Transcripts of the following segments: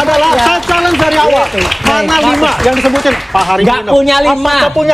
adalah saya challenge dari awal. Mana 5 yang disebutin Pak Harimau? Nggak punya 5.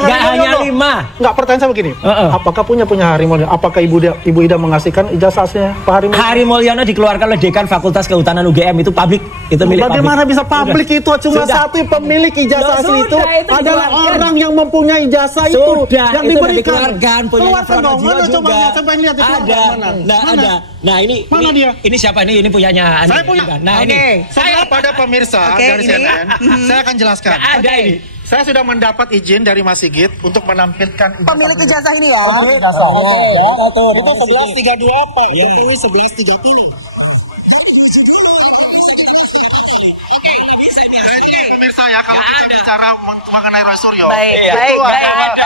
Nggak hanya 5. Nggak, pertanyaan saya begini. Apakah punya Harimau? Apakah Ibu Ida mengasihkan ijazah aslinya Pak Harimau? Harimau dikeluarkan oleh Dekan Fakultas Kehutanan UGM, itu publik, itu milik publik. Bagaimana bisa publik itu? Cuma satu pemilik ijazah asli itu adalah orang yang mempunyai ijazah itu yang diberikan. Keluarkan dong. Mana coba saya pengen lihat itu ada. Nah ini mana dia? Ini siapa ini? Ini punyanya. Saya punya. Nah ini saya pada pemirsa dari CNN, saya akan jelaskan. Ada ini. Saya sudah mendapat izin dari Mas Sigit untuk menampilkan pemilik ijazah ini loh. Itu 1132 apa? Itu 1133. Pemirsa ya, kalau kita bicara mengenai Roy Suryo. Baik.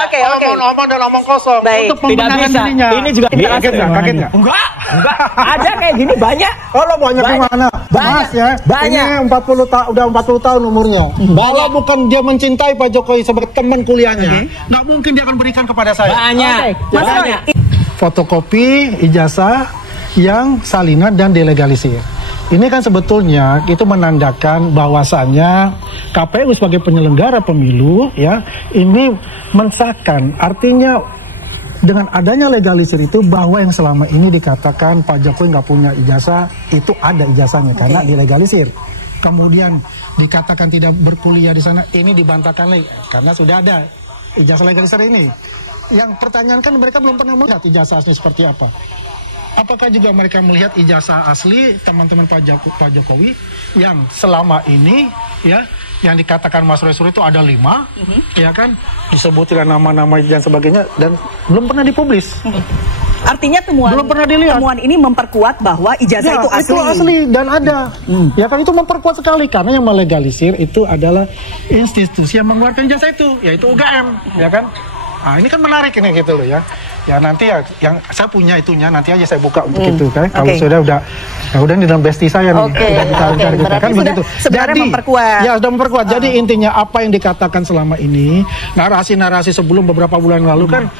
Oke. Ngomong dan ngomong kosong. Baik. Tidak bisa. Ini juga kaget nggak? Enggak. Ada kayak gini banyak. Kalau banyak gimana? Mas ya. Banyak. Ini 40 tahun, udah 40 tahun umurnya. Kalau bukan dia mencintai Pak Jokowi sebagai teman kuliahnya, nggak mungkin dia akan berikan kepada saya. Banyak. Banyak. Fotokopi ijazah yang salinan dan delegalisir. Ini kan sebetulnya itu menandakan bahwasannya KPU sebagai penyelenggara pemilu ya ini mensahkan, artinya dengan adanya legalisir itu bahwa yang selama ini dikatakan Pak Jokowi nggak punya ijazah itu ada ijazahnya karena dilegalisir. Kemudian dikatakan tidak berkuliah di sana, ini dibantahkan lagi karena sudah ada ijazah legalisir ini. Yang pertanyaan kan mereka belum pernah melihat ijazah asli seperti apa. Apakah juga mereka melihat ijazah asli teman-teman Pak Jokowi yang selama ini ya yang dikatakan Mas Roy Suryo itu ada 5 ya kan disebutkan nama-nama dan sebagainya dan belum pernah dipublis. Artinya belum pernah dilihat. Temuan ini memperkuat bahwa ijazah itu asli. Itu asli dan ada. Ya kan itu memperkuat sekali karena yang melegalisir itu adalah institusi yang mengeluarkan ijazah itu yaitu UGM ya kan. Nah ini kan menarik ini gitu loh ya. Ya nanti ya yang saya punya itunya nanti aja saya buka untuk itu kan. Kalau sudah di dalam besti saya nih. Berarti kan begitu. Jadi memperkuat. Ya sudah memperkuat. Jadi intinya apa yang dikatakan selama ini narasi-narasi sebelum beberapa bulan lalu kan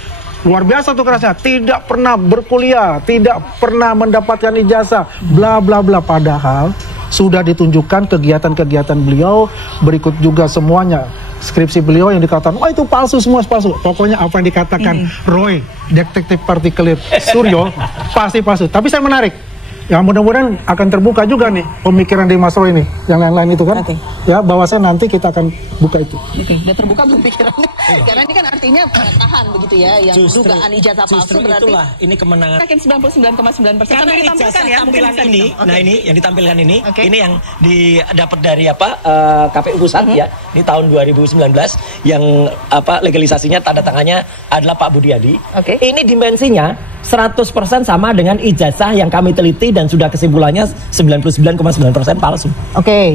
luar biasa tuh kerasnya. Tidak pernah berkuliah, tidak pernah mendapatkan ijazah, bla bla bla. Padahal sudah ditunjukkan kegiatan-kegiatan beliau, berikut juga semuanya skripsi beliau yang dikatakan, wah itu palsu, semua palsu. Pokoknya apa yang dikatakan Roy, detektif partikelir Suryo, pasti palsu. Tapi saya menarik, ya mudah-mudahan akan terbuka juga nih pemikiran dari Mas Roy ini, yang lain-lain itu kan. Ya bahwasanya nanti kita akan buka itu. Udah terbuka belum pikirannya? Karena ini kan artinya tahan begitu ya, yang dugaan ijazah palsu berarti. Itulah, ini kemenangan. 99,9%. Karena ijazah tampilan ini, nah ini yang ditampilkan ini yang didapat dari KPU Pusat ya, di tahun 2019 yang legalisasinya tanda tangannya adalah Pak Budiadi. Ini dimensinya 100% sama dengan ijazah yang kami teliti dan sudah kesimpulannya 99,9% palsu.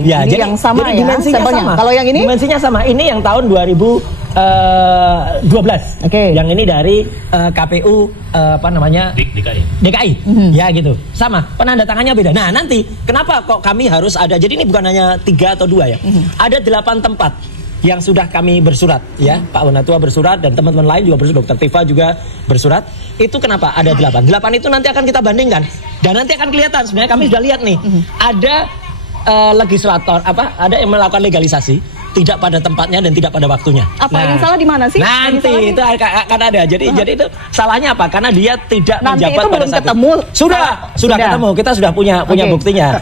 Ya, jadi yang sama ya, dimensinya sama. Kalau yang ini dimensinya sama. Ini yang tahun 2012. Yang ini dari KPU DKI. Ya gitu. Sama. Penandatangannya beda. Nah, nanti kenapa kok kami harus ada? Jadi ini bukan hanya 3 atau 2 ya. Ada 8 tempat yang sudah kami bersurat ya. Pak Wanatua bersurat dan teman-teman lain juga bersurat. Dr. Tifa juga bersurat. Itu kenapa ada 8? 8 itu nanti akan kita bandingkan. Dan nanti akan kelihatan sebenarnya kami sudah lihat nih. Ada legislator ada yang melakukan legalisasi tidak pada tempatnya dan tidak pada waktunya. Yang salah di mana sih? Nanti itu akan ada. Jadi itu salahnya apa? Karena dia tidak menjabat pada saat ketemu. Sudah ketemu. Kita sudah punya buktinya.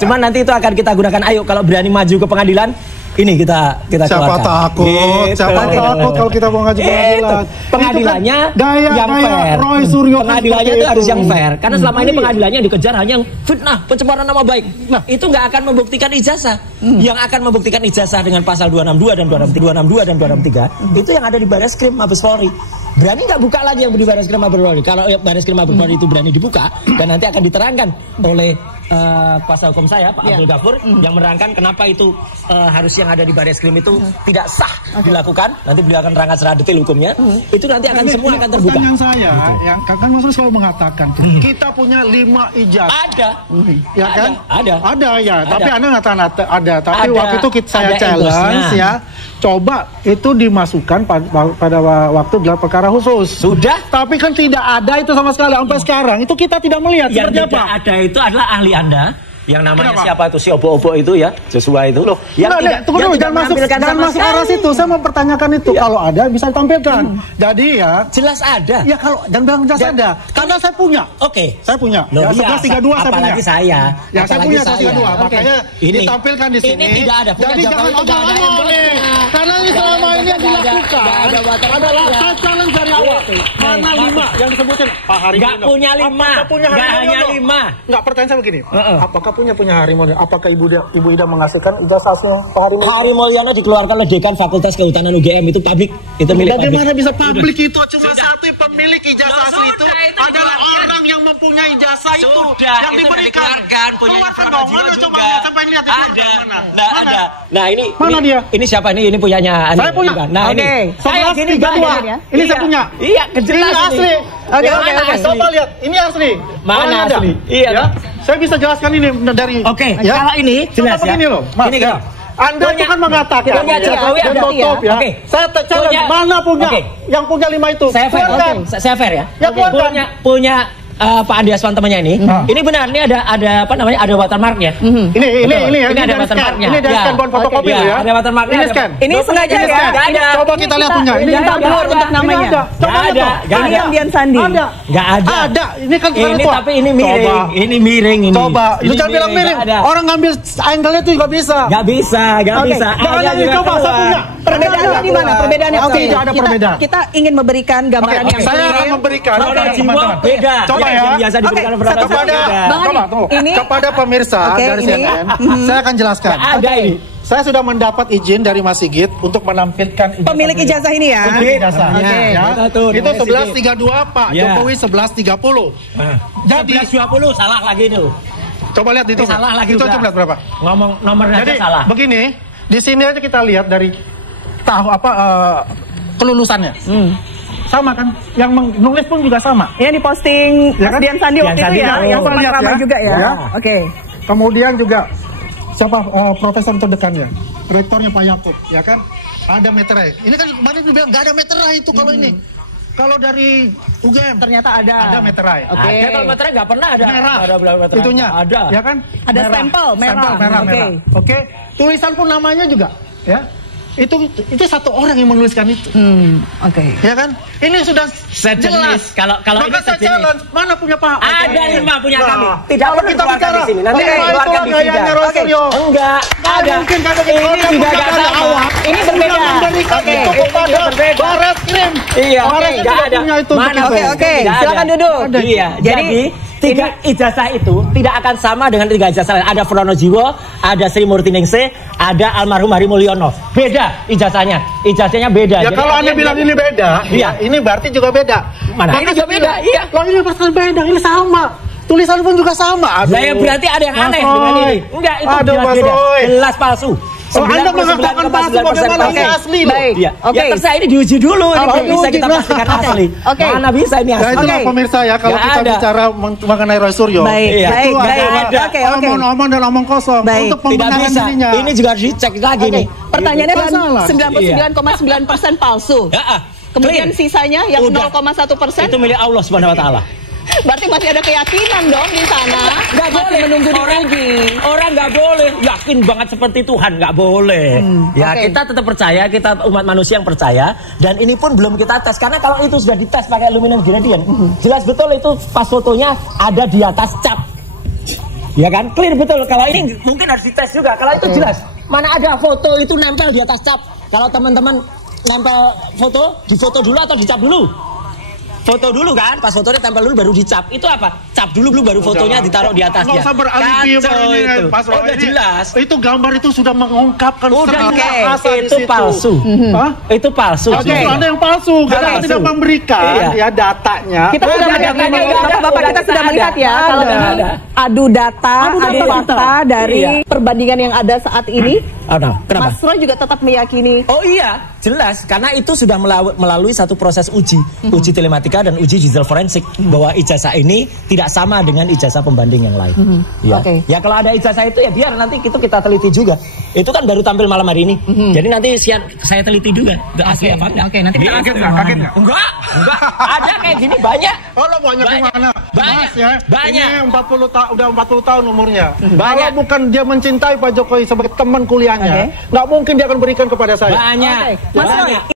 Cuman nanti itu akan kita gunakan. Ayo kalau berani maju ke pengadilan, ini kita siapa keluarkan. Siapa takut kalau kita mau ngaji pengadilan. Pengadilannya kan yang fair. Roy Suryo pengadilannya itu harus yang fair. Karena selama ini pengadilannya yang dikejar hanya yang fitnah, pencemaran nama baik. Nah, itu nggak akan membuktikan ijazah. Yang akan membuktikan ijazah dengan pasal 262 dan 263 itu yang ada di Bareskrim Mabes Polri. Berani nggak buka lagi yang di Bareskrim Mabes Polri? Kalau Bareskrim Mabes Polri itu berani dibuka dan nanti akan diterangkan oleh kuasa hukum saya Pak Abdul Ghafur yang menerangkan kenapa itu harus yang ada di Bareskrim itu tidak sah dilakukan. Nanti beliau akan terangkan secara detail hukumnya. Itu nanti akan semua akan terbuka. Pertanyaan saya, yang kan Mas selalu mengatakan tuh, kita punya 5 ijazah. Ada. Ya kan? Ada ya. Tapi Anda mengatakan ada. Tapi waktu itu saya challenge ya. Coba itu dimasukkan pada waktu gelar perkara khusus. Sudah. Tapi kan tidak ada itu sama sekali sampai sekarang. Itu kita tidak melihat yang seperti tidak apa. Ada itu adalah ahli Anda Yang namanya Kenapa? siapa itu si Obo-Obo itu ya, Joshua itu loh. Tunggu dulu, jangan masuk arah situ. Saya mau pertanyakan itu. Kalau ada bisa ditampilkan. Jadi ya jelas ada. Ya kalau jangan bilang jelas ada. Karena saya punya. Oke. Saya punya. Loh, Ya, 1132 saya punya. apalagi saya. Ya saya punya 1132. Oke. Makanya Ini ditampilkan di sini. Ini tidak ada. Jadi jangan omong-omong nih. Karena ini selama ini yang dilakukan adalah saya challenge dari awal. Mana 5 yang disebutin Pak Harimau? Nggak punya 5. Nggak hanya 5. Nggak, pertanyaan saya begini. Apakah punya Harimau? Apakah Ibu Ida mengasihkan ijazahnya Pak Harimau? Hari Mulyono dikeluarkan oleh Dekan Fakultas Kehutanan UGM, itu publik, itu milik Bagaimana publik. bisa publik itu? Cuma satu pemilik ijazah asli itu adalah orang yang mempunyai ijazah itu yang diberikan. Keluarkan dong, mana coba saya pengen lihat Ada. Nah, ada. Nah, ini Mana dia? Ini siapa ini? Ini punyanya Saya punya. Nah, ini saya gini 1132. Ini saya punya. Iya, Ini jelas asli. Oke. Coba lihat, ini asli. Mana Orangnya ada. asli? Iya. Ya. Saya bisa jelaskan ini dari. Oke, ya. kalau ini jelas ya. Begini loh, Mas. Ini Ya. Anda itu kan mengatakan punya Jokowi dan ada. tutup ya. Oke. Saya challenge mana punya? Oke. Yang punya 5 itu. Saya fair, Keluarkan. saya fair ya. Ya, keluarkan. Punya Pak Andi Aswan temannya ini. Ini benar, ini ada apa namanya? Ada watermarknya. Ini ya. Ini ada dari scan. watermarknya. Ini dari Ya. scan bon fotokopi Ya, ya. ada watermarknya. Ini ada- scan. Ini sengaja Ini ya? nggak ada. Coba kita lihat punya. Ini Nggak kita ada. blur Untuk namanya. Ini ada. Coba Nggak lihat ada. dong. Nggak ada. Ini Dian Sandi. Ada. Nggak ada. Ada. Ini kan Ini tua. tapi ini miring. Coba. Ini miring ini. Coba, lu Ini jangan bilang miring. nggak ada. Orang ngambil angle itu juga bisa. Nggak bisa, nggak Oke. bisa. Jangan Ada ini, juga coba saya keluar. punya. Perbedaannya di mana? Perbedaannya Oke, apa? tidak ada perbedaan. Kita ingin memberikan gambaran Oke, yang saya clear. akan memberikan Kalau kepada jiwa teman-teman. beda. Coba Ya, ya. yang biasa diberikan Oke, kepada satu-satu. Kepada Bang coba, Andi, tunggu. ini- Kepada pemirsa Oke, dari ini. CNN, saya akan jelaskan. Nggak ada ini. Saya sudah mendapat izin dari Mas Sigit untuk menampilkan Pemilik ijazah ini ya. Pemilik ijazah. Oke. Ya. Tuh, Itu namanya 1132 Pak Ya. Jokowi 1130. Jadi 1120 salah lagi itu. coba lihat itu. Salah lagi Itu udah. coba lihat berapa? Ngomong nomornya Jadi aja salah. begini, di sini aja kita lihat dari kelulusannya. Sama kan? Yang menulis pun juga sama. Yang diposting Ya kan? Dian Sandi waktu Dian itu Sandi ya, tahu. yang sempat Lihat ramai ya. juga ya. Ya. Oke. Kemudian juga siapa profesor terdekannya, rektornya Pak Yakub, ya kan? Ada meterai. Ini kan kemarin dia bilang nggak ada meterai itu kalau ini. Kalau dari UGM Ternyata ada. ada meterai. Oke. Ada kalau meterai nggak pernah ada. Merah. Ada meterai. Itunya. Ada. Ya kan? Ada stempel merah. Stempel merah, Oke. merah. Oke. Tulisan pun namanya juga, ya. Itu satu orang yang menuliskan itu. Oke. Ya kan? Ini sudah Sejenis. jelas. Kalau ini Maka saya sejenis. challenge, mana punya Pak? Ada 5 punya Nah, kami. Tidak kalau perlu kita dikeluarkan bicara di sini. Nanti lima dikeluarkan itulah di gayanya sidang. Roy Suryo. Enggak. Nggak Ada. mungkin kata Ini orang juga bukan nggak dari sama. awal. Ini Sudah berbeda. memberikan Oke. itu kepada Ini berbeda. Barat Krim. Iya. Barat Krim Nggak tidak ada. punya itu. Mana? untuk Oke, itu. oke. Tidak Silakan ada. duduk. Iya. Jadi 3 ijazah itu tidak akan sama dengan 3 ijazah lain. Ada Pronojiwo, ada Sri Murtiningsih, ada almarhum Hari Mulyono. Beda ijazahnya. Ijazahnya beda. Ya Jadi kalau Anda artinya bilang ini beda, Iya. ya ini berarti juga beda. Mana? Maka Ini juga saya beda, bilang, iya. Loh ini perasaan beda, ini sama. Tulisan pun juga sama. Aduh. Lah ya berarti ada yang Mas aneh Roy. dengan ini. Enggak, itu Aduh, jelas Mas beda. Roy. Jelas palsu. Oh, Anda mengatakan palsu, bagaimana ini asli loh. Baik. Iya. Oke. Ya terserah ini diuji dulu. Ini Oh, baru bisa diuji. kita pastikan asli. Oke. Mana bisa ini Ya asli. itulah Oke. pemirsa ya, kalau Nggak kita ada. bicara mengenai Roy Suryo. Baik, Iya. baik, Itu baik. adalah Oke, oke. omong-omong dan omong kosong Baik. untuk Tidak pembenaran bisa. dirinya. Ini juga harus dicek lagi Oke. nih. Pertanyaannya Itu kan salah. 99,9% palsu. Ya, Kemudian clear. sisanya yang Udah. 0,1%. Itu milik Allah Subhanahu wa taala. Berarti masih ada keyakinan dong di sana. Nggak Masih boleh menunggu orang diuji. orang nggak boleh yakin banget seperti Tuhan, nggak boleh. Ya oke. kita tetap percaya, kita umat manusia yang percaya, dan ini pun belum kita tes karena kalau itu sudah dites pakai luminance gradient, jelas betul itu pas fotonya ada di atas cap. Ya kan, clear betul. Kalau ini mungkin harus dites juga. Kalau itu jelas, mana ada foto itu nempel di atas cap. Kalau teman-teman nempel foto, difoto dulu atau dicap dulu? Foto dulu kan, pas fotonya tempel dulu baru dicap. Itu apa? Cap dulu baru fotonya ditaruh di atasnya. Nggak usah beralibi Kacau ini, itu. Pas Roy. Udah Ini- jelas. Itu gambar itu sudah mengungkapkan Udah setengah oke, bahasa di itu situ. palsu. Hah? Itu palsu. Justru Anda yang palsu, karena Palsu. tidak memberikan Iya. ya datanya. Kita sudah Udah, melihat datanya ini, udah ada, Bapak udah kita sudah ada. melihat ya kalau Ada, ini ada. adu data, adu fakta dari Iya. perbandingan yang ada saat ini. Kenapa? Mas Roy juga tetap meyakini. Oh iya, jelas karena itu sudah melalui satu proses uji telematika fisika dan uji digital forensik bahwa ijazah ini tidak sama dengan ijazah pembanding yang lain. Ya. Ya kalau ada ijazah itu ya biar nanti kita teliti juga. Itu kan baru tampil malam hari ini. Jadi nanti saya teliti juga. Asli apa enggak? Nanti kita Kaget nggak? Enggak. Ada kayak gini banyak. Oh, lo banyak gimana? Banyak. Mas, ya. Banyak. Ini udah 40 tahun umurnya. Banyak. Kalau bukan dia mencintai Pak Jokowi sebagai teman kuliahnya, nggak mungkin dia akan berikan kepada saya. Banyak. Mas Roy, Banyak.